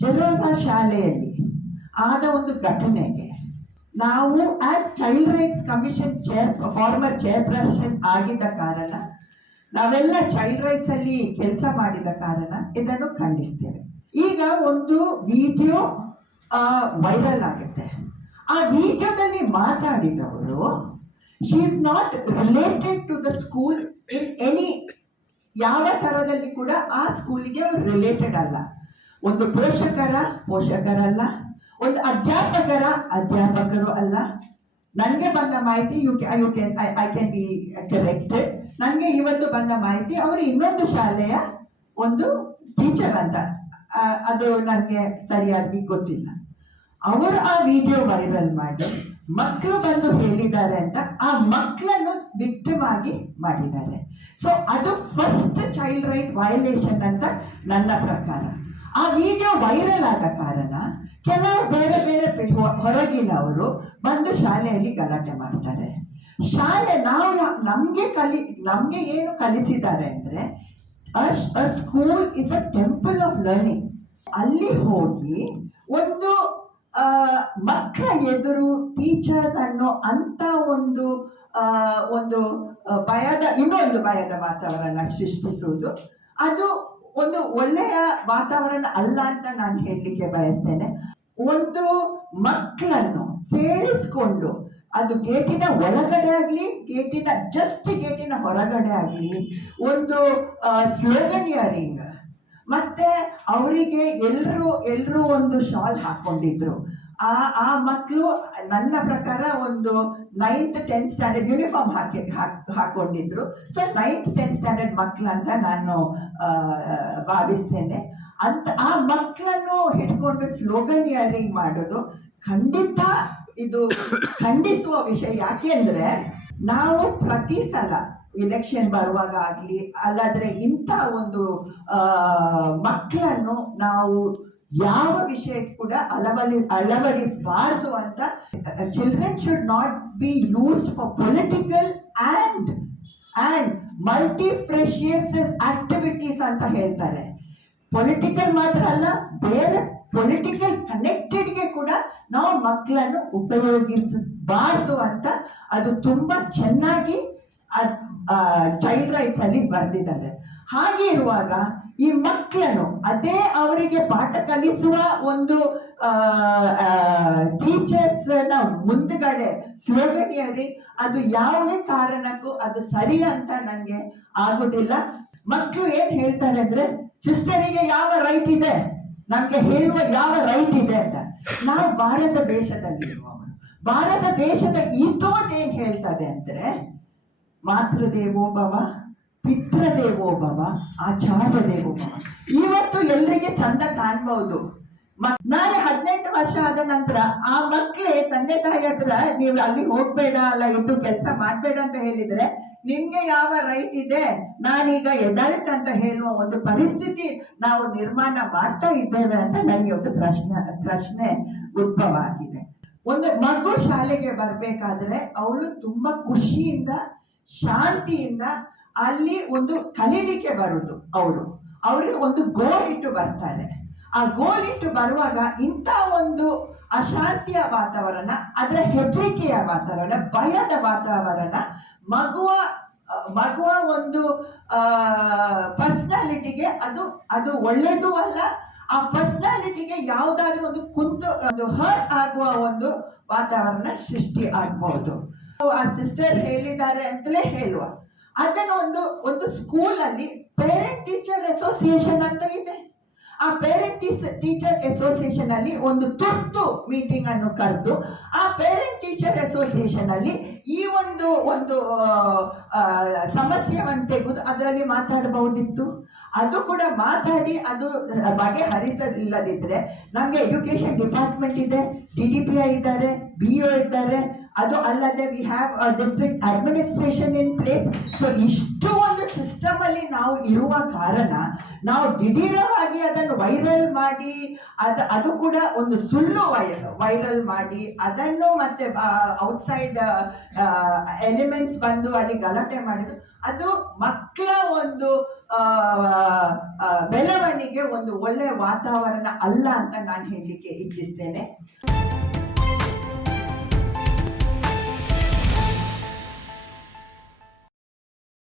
ಜಲೋಧ ಶಾಲೆಯಲ್ಲಿ ಆದ ಒಂದು ಘಟನೆಗೆ ನಾವು as child rights commission chair former chairperson ಆಗಿದ್ದ ಕಾರಣ ನಾವೆಲ್ಲ ಚೈಲ್ಡ್ ರೈಟ್ಸ್ ಅಲ್ಲಿ ಕೆಲಸ ಮಾಡಿದ ಕಾರಣ ಇದನ್ನು ಖಂಡಿಸ್ತೇವೆ. ಈಗ ಒಂದು ವಿಡಿಯೋ ವೈರಲ್ ಆಗುತ್ತೆ. ಆ ವಿಡಿಯೋದಲ್ಲಿ ಮಾತಾಡಿದವರು she is not related to the school in any ಯಾವ ಥರದಲ್ಲಿ ಕೂಡ ಆ ಸ್ಕೂಲಿಗೆ ರಿಲೇಟೆಡ್ ಅಲ್ಲ. ಒಂದು ಪೋಷಕರ, ಪೋಷಕರಲ್ಲ, ಒಂದು ಅಧ್ಯಾಪಕರ, ಅಧ್ಯಾಪಕರು ಅಲ್ಲ. ನನಗೆ ಬಂದ ಮಾಹಿತಿ you you can I can be corrected ನನಗೆ ಇವತ್ತು ಬಂದ ಮಾಹಿತಿ, ಅವರು ಇನ್ನೊಂದು ಶಾಲೆಯ ಒಂದು ಟೀಚರ್ ಅಂತ. ಅದು ನನಗೆ ಸರಿಯಾಗಿ ಗೊತ್ತಿಲ್ಲ. ಅವರು ಆ ವಿಡಿಯೋ ವೈರಲ್ ಮಾಡಿ ಮಕ್ಕಳು ಬಂದು ಹೇಳಿದ್ದಾರೆ ಅಂತ ಆ ಮಕ್ಕಳನ್ನು ವಿಕ್ಟಿಮ್ ಮಾಡಿದ್ದಾರೆ. ಸೊ ಅದು ಫಸ್ಟ್ ಚೈಲ್ಡ್ ರೈಟ್ ವಯಲೇಷನ್ ಅಂತ ನನ್ನ ಪ್ರಕಾರ. ಆ ವಿಡಿಯೋ ವೈರಲ್ ಆದ ಕಾರಣ ಕೆಲವು ಬೇರೆ ಬೇರೆ ಹೊರಗಿನವರು ಬಂದು ಶಾಲೆಯಲ್ಲಿ ಗಲಾಟೆ ಮಾಡ್ತಾರೆ. ಶಾಲೆ ನಾವು ನಮ್ಗೆ ಕಲಿ, ನಮ್ಗೆ ಏನು ಕಲಿಸಿದ್ದಾರೆ ಅಂದ್ರೆ a school is a temple of learning ಅಲ್ಲಿ ಹೋಗಿ ಒಂದು ಮಕ್ಕಳ ಎದುರು ಟೀಚರ್ಸ್ ಅನ್ನೋ ಅಂತ ಒಂದು ಒಂದು ಭಯದ ಇನ್ನೊಂದು ಭಯದ ವಾತಾವರಣ ಸೃಷ್ಟಿಸುವುದು. ಅದು ಒಂದು ಒಳ್ಳೆಯ ವಾತಾವರಣ ಅಲ್ಲ ಅಂತ ನಾನು ಹೇಳಲಿಕ್ಕೆ ಬಯಸ್ತೇನೆ. ಒಂದು ಮಕ್ಕಳನ್ನು ಸೇರಿಸ್ಕೊಂಡು ಅದು ಗೇಟಿನ ಒಳಗಡೆ ಆಗಲಿ, ಗೇಟಿನ ಜಸ್ಟ್ ಗೇಟಿನ ಹೊರಗಡೆ ಆಗಲಿ, ಒಂದು ಸ್ಲೋಗನಿಯರಿಂಗ್ ಮತ್ತೆ ಅವರಿಗೆ ಎಲ್ಲರೂ ಎಲ್ಲರೂ ಒಂದು ಶಾಲ್ ಹಾಕೊಂಡಿದ್ರು. ಆ ಆ ಮಕ್ಕಳು ನನ್ನ ಪ್ರಕಾರ ಒಂದು ನೈನ್ತ್ ಟೆಂತ್ ಸ್ಟ್ಯಾಂಡರ್ಡ್ ಯೂನಿಫಾರ್ಮ್ ಹಾಕಿ, ಹಾಕ್- ಹಾಕೊಂಡಿದ್ರು ಸೊ ನೈನ್ತ್ ಟೆಂತ್ ಸ್ಟ್ಯಾಂಡರ್ಡ್ ಮಕ್ಕಳು ಅಂತ ನಾನು ಭಾವಿಸ್ತೇನೆ. ಅಂತ, ಆ ಮಕ್ಕಳನ್ನು ಹಿಡ್ಕೊಂಡು ಸ್ಲೋಗನ್ ಇಯರಿಂಗ್ ಮಾಡೋದು ಖಂಡಿತ ಇದು ಖಂಡಿಸುವ ವಿಷಯ. ಯಾಕೆಂದ್ರೆ ನಾವು ಪ್ರತಿ ಸಲ ಎಲೆಕ್ಷನ್ ಬರುವಾಗ ಆಗ್ಲಿ, ಅಲ್ಲಾದ್ರೆ ಇಂಥ ಒಂದು ಮಕ್ಕಳನ್ನು ನಾವು ಯಾವ ವಿಷಯಕ್ಕೆ ಕೂಡ ಅಳವಡಿ ಅಳವಡಿಸಬಾರದು ಅಂತ children should not be used for political and and multi precious activities ಅಂತ ಹೇಳ್ತಾರೆ. ಪೊಲಿಟಿಕಲ್ ಮಾತ್ರ ಅಲ್ಲ, ಬೇರೆ ಪೊಲಿಟಿಕಲ್ ಕನೆಕ್ಟೆಡ್ಗೆ ಕೂಡ ನಾವು ಮಕ್ಕಳನ್ನು ಉಪಯೋಗಿಸಬಾರ್ದು ಅಂತ ಅದು ತುಂಬಾ ಚೆನ್ನಾಗಿ ಚೈಲ್ಡ್ ರೈಟ್ಸ್ ಅಲ್ಲಿ ಬರೆದಿದ್ದಾರೆ. ಹಾಗೆ ಇರುವಾಗ ಈ ಮಕ್ಕಳನ್ನು ಅದೇ ಅವರಿಗೆ ಪಾಠ ಕಲಿಸುವ ಒಂದು ಟೀಚರ್ಸ್ನ ಮುಂದ್ಗಡೆ ಸ್ಲೋಗನಿಯರಿ ಅದು ಯಾವುದೇ ಕಾರಣಕ್ಕೂ ಅದು ಸರಿ ಅಂತ ನನಗೆ ಆಗುದಿಲ್ಲ. ಮಕ್ಕಳು ಏನ್ ಹೇಳ್ತಾರೆ ಅಂದ್ರೆ, ಸಿಸ್ಟರಿಗೆ ಯಾವ ರೈಟ್ ಇದೆ? ನಮ್ಗೆ ಹೇಳುವ ಯಾವ ರೈಟ್ ಇದೆ ಅಂತ. ನಾವು ಭಾರತ ದೇಶದಲ್ಲಿ ಭಾರತ ದೇಶದ ಈಥೋಸ್ ಏನ್ ಹೇಳ್ತದೆ ಅಂದ್ರೆ, ಮಾತೃದೇವೋ ಭವ ಪಿತೃದೇವೋ ಭವ ಆಚಾರ್ಯ ದೇವೋ ಭವ. ಇವತ್ತು ಎಲ್ರಿಗೆ ಚಂದ ಕಾಣ್ಬಹುದು ನಾಳೆ ಹದಿನೆಂಟು ವರ್ಷ ಆದ ನಂತರ ಆ ಮಕ್ಳೇ ತಂದೆ ತಾಯಿ ಹತ್ರ, ನೀವು ಅಲ್ಲಿ ಹೋಗ್ಬೇಡ, ಅಲ್ಲ, ಇದ್ದು ಕೆಲಸ ಮಾಡ್ಬೇಡ ಅಂತ ಹೇಳಿದ್ರೆ, ನಿಮ್ಗೆ ಯಾವ ರೈಟ್ ಇದೆ? ನಾನೀಗ ಎಡಲ್ಟ್ ಅಂತ ಹೇಳುವ ಒಂದು ಪರಿಸ್ಥಿತಿ ನಾವು ನಿರ್ಮಾಣ ಮಾಡ್ತಾ ಇದ್ದೇವೆ ಅಂತ ನನಗೆ ಒಂದು ಪ್ರಶ್ನೆ ಪ್ರಶ್ನೆ ಉದ್ಭವ ಆಗಿದೆ. ಒಂದು ಮಗು ಶಾಲೆಗೆ ಬರ್ಬೇಕಾದ್ರೆ ಅವಳು ತುಂಬಾ ಖುಷಿಯಿಂದ, ಶಾಂತಿಯಿಂದ ಅಲ್ಲಿ ಒಂದು ಕಲೀಲಿಕ್ಕೆ ಬರುದು ಅವರು. ಅವ್ರಿಗೆ ಒಂದು ಗೋಲ್ ಇಟ್ಟು ಬರ್ತಾರೆ. ಆ ಗೋಲ್ ಇಟ್ಟು ಬರುವಾಗ ಇಂಥ ಒಂದು ಅಶಾಂತಿಯ ವಾತಾವರಣ, ಅದರ ಹೆದರಿಕೆಯ ವಾತಾವರಣ, ಭಯದ ವಾತಾವರಣ, ಮಗುವ ಮಗುವ ಒಂದು ಪರ್ಸ್ನಾಲಿಟಿಗೆ ಅದು ಅದು ಒಳ್ಳೇದು ಅಲ್ಲ, ಆ ಪರ್ಸ್ನಾಲಿಟಿಗೆ ಯಾವುದಾದ್ರೂ ಒಂದು ಕುಂದು ಒಂದು ಹರ್ಟ್ ಆಗುವ ಒಂದು ವಾತಾವರಣ ಸೃಷ್ಟಿ ಆಗ್ಬಹುದು ಆ ಸಿಸ್ಟರ್ ಹೇಳಿದ್ದಾರೆ ಅಂತಲೇ ಹೇಳುವ. ಅದನ್ನು ಒಂದು ಒಂದು ಸ್ಕೂಲ್ ಅಲ್ಲಿ ಪೇರೆಂಟ್ ಟೀಚರ್ ಅಸೋಸಿಯೇಷನ್ ಅಂತ ಇದೆ. ಆ ಪೇರೆಂಟ್ ಟೀಚರ್ ಅಸೋಸಿಯೇಷನ್ ಅಲ್ಲಿ ಒಂದು ತುರ್ತು ಮೀಟಿಂಗ್ ಅನ್ನು ಕರೆದು, ಆ ಪೇರೆಂಟ್ ಟೀಚರ್ ಅಸೋಸಿಯೇಷನ್ ಅಲ್ಲಿ ಈ ಒಂದು ಒಂದು ಸಮಸ್ಯೆಯನ್ನು ತೆಗೆದು ಅದರಲ್ಲಿ ಮಾತಾಡಬಹುದಿತ್ತು. ಅದು ಕೂಡ ಮಾತಾಡಿ ಅದು ಬಗೆಹರಿಸಲಿಲ್ಲದಿದ್ರೆ ನಮಗೆ ಎಜುಕೇಶನ್ ಡಿಪಾರ್ಟ್ಮೆಂಟ್ ಇದೆ ಡಿ ಡಿ ಪಿ ಐ ಇದ್ದಾರೆ ಬಿ ಇದ್ದಾರೆ ಅದು ಅಲ್ಲದೆ we have district administration in place so ಇಷ್ಟು ಒಂದು ಸಿಸ್ಟಮ್ ಅಲ್ಲಿ ನಾವು ಇರುವ ಕಾರಣ ನಾವು ದಿಢೀರವಾಗಿ ಅದನ್ನು ವೈರಲ್ ಮಾಡಿ, ಅದ, ಅದು ಕೂಡ ಒಂದು ಸುಳ್ಳು ವೈರಲ್ ಮಾಡಿ, ಅದನ್ನು ಮತ್ತೆ ಔಟ್ಸೈಡ್ ಎಲಿಮೆಂಟ್ಸ್ ಬಂದು ಅಲ್ಲಿ ಗಲಾಟೆ ಮಾಡಿದ್ದು ಅದು ಮಕ್ಕಳ ಒಂದು ಬೆಳವಣಿಗೆ, ಒಂದು ಒಳ್ಳೆಯ ವಾತಾವರಣ ಅಲ್ಲ ಅಂತ ನಾನು ಹೇಳಲಿಕ್ಕೆ ಇಚ್ಛಿಸ್ತೇನೆ.